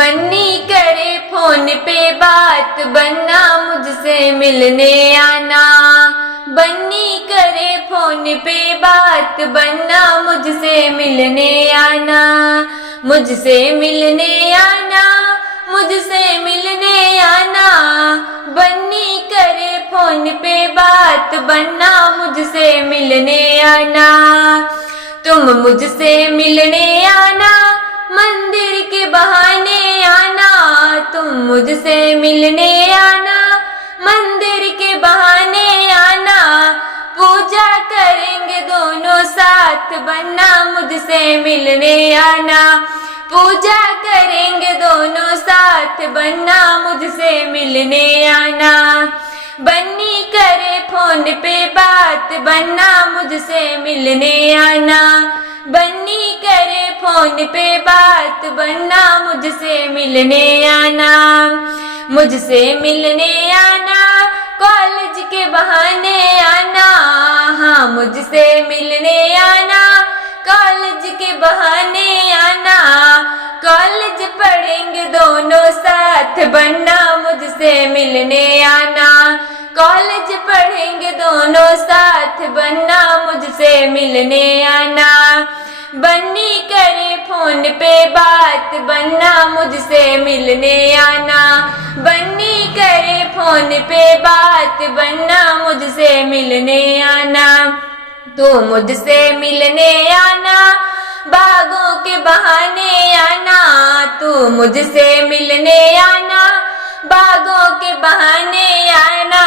बन्नी करे फोन पे बात, बन्ना मुझसे मिलने आना। बन्नी करे फोन पे बात, बन्ना मुझसे मिलने आना। मुझसे मिलने आना, मुझसे मिलने आना। बन्नी करे फोन पे बात, बन्ना मुझसे मिलने आना। तुम मुझसे मिलने आना, मंदिर के बहाने आना। तुम मुझसे मिलने आना, मंदिर के बहाने आना। पूजा करेंगे दोनों साथ, बन्ना मुझसे मिलने आना। पूजा करेंगे दोनों साथ, बन्ना मुझसे मिलने आना। बन्नी करे फोन पे बात, बन्ना मुझसे मिलने आना। बन्नी करे फोन पे बात, बन्ना मुझसे मिलने आना। मुझसे मिलने आना, कॉलेज के बहाने आना। हाँ, मुझसे मिलने आना, कॉलेज के बहाने आना। कॉलेज पढ़ेंगे दोनों साथ, बन्ना मुझसे मिलने आना। कॉलेज पढ़ेंगे दोनों साथ, बन्ना मुझसे मिलने आना। बन्नी करे फोन पे बात, बन्ना मुझसे मिलने आना। बन्नी करे फोन पे बात, बन्ना मुझसे मिलने आना। तो मुझसे मिलने आना, बागों के बहाने आना। तू मुझसे मिलने आना, बागों के बहाने आना।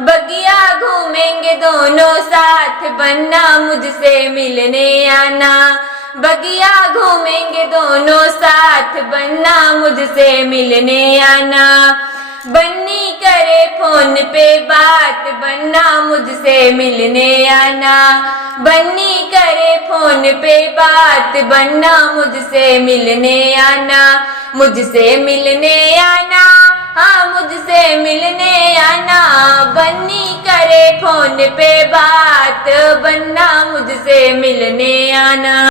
बगिया घूमेंगे दोनों साथ, बन्ना मुझसे मिलने आना। बगिया घूमेंगे दोनों साथ, बन्ना मुझसे मिलने आना। बन्नी करे फोन पे बात, बन्ना मुझसे मिलने आना। बन्नी करे फोन पे बात, बन्ना मुझसे मिलने आना। मुझसे मिलने आना, हाँ मुझसे मिलने आना। बन्नी करे फोन पे बात, बन्ना मुझसे मिलने आना।